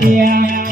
Yeah.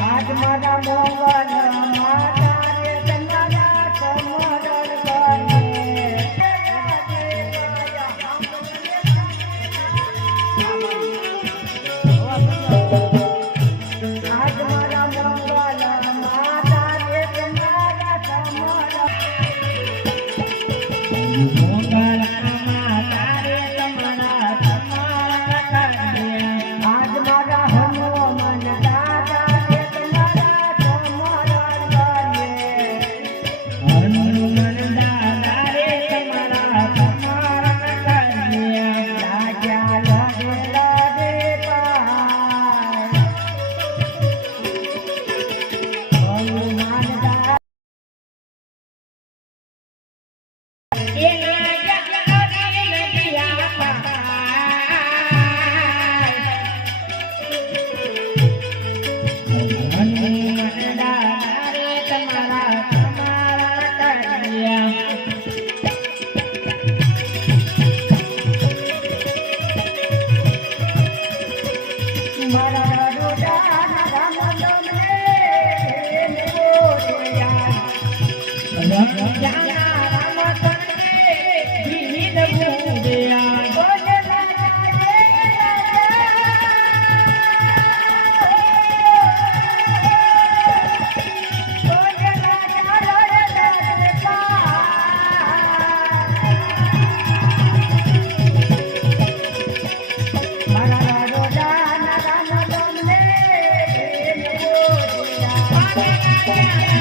તમારા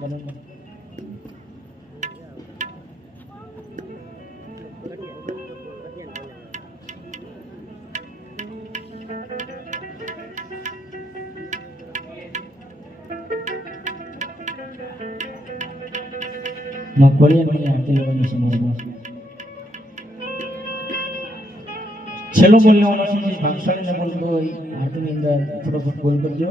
બરોબર મગફળી અને આરતી લેવાની છે મારા પાસે છેલ્લો બોલ લેવાનો છે જે ભાગશાળીને બોલતો હોય આરતીની અંદર ફટાફટ બોલ કરજો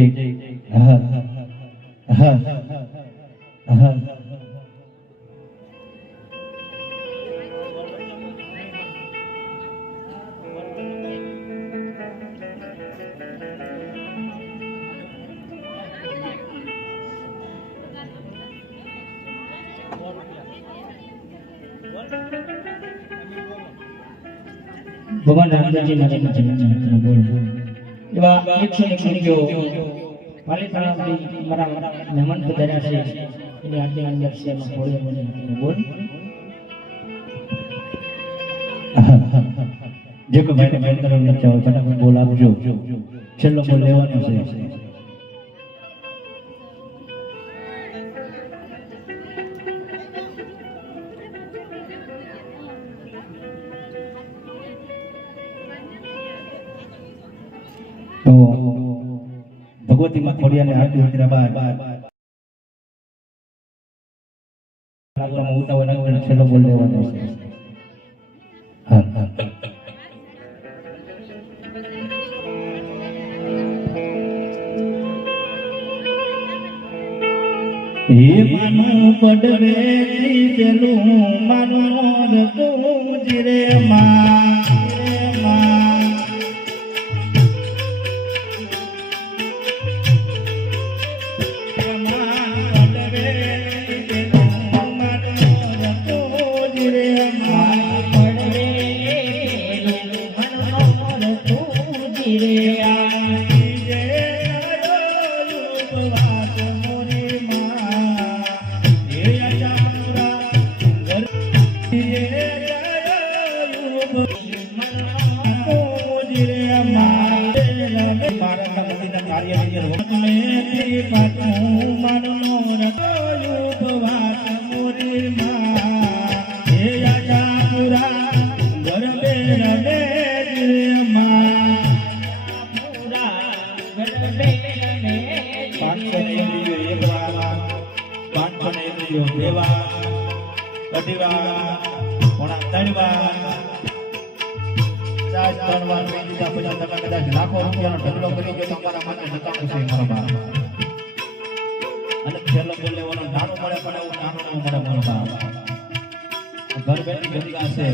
હા ભગવાન રામદાસજી મહારાજના જન્મ એવા એકસો એક સંખ્યો પાલિતાણાથી મારા મહેમાન પધાર્યા છે એની આરતી અંદર છે એમાં ભોળે મને બોલ છેલ્લો બોલ લેવાનો છે. છે હા હા હે માનું પડવે પેલું માનું રતું જીરે માં પાંચસો બે વાર અઢી વાર પોણા ત્રણ વાર ચાર તમે કદાચ લાખો રૂપિયાનો ઢગલો કરી ગયો તો અમારા માટે નકામું છે મારો બાપ અને છેલ્લો બોલ ઓલો નાનો મળે પણ એવું નાનું ન મળે મારો બાપ ઘર બેઠી જગ્યા છે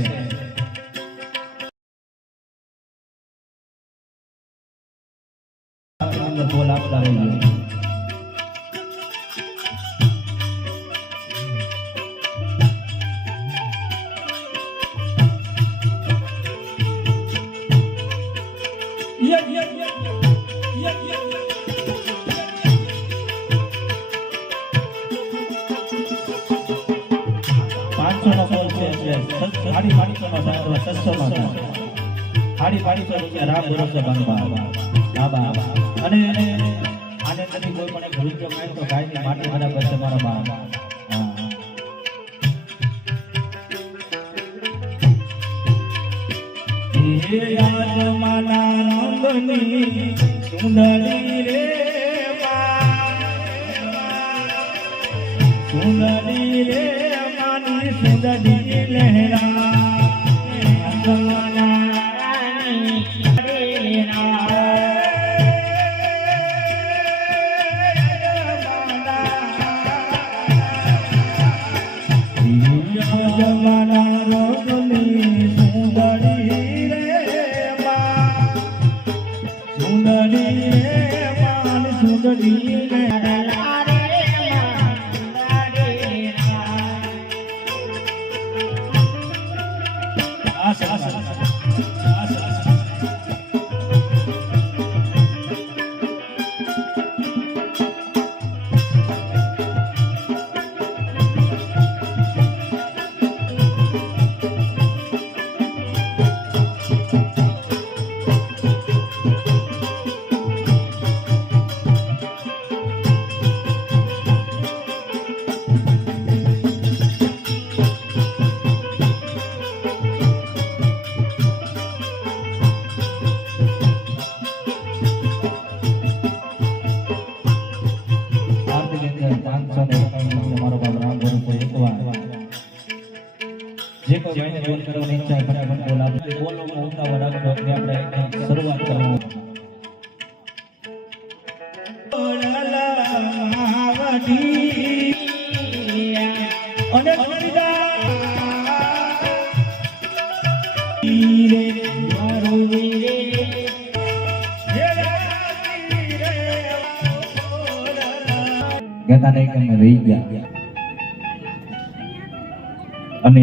અંદર બોલ આપતા રહીએ પાંચસો નો કોઈ પણ એક તો ગાયની માટી મારા છે મારો બા. હા. હે આત્માના રંગની સુંદરી રે સુંદરી રે માની સુંદરી જીવન કરવાની ઈચ્છા હોય ફટાફટ બોલાવો. બોલવામાં ઉતાવળ રાખજો એટલે આપણે શરૂઆત કરવું નહીં રહી ગયા. અને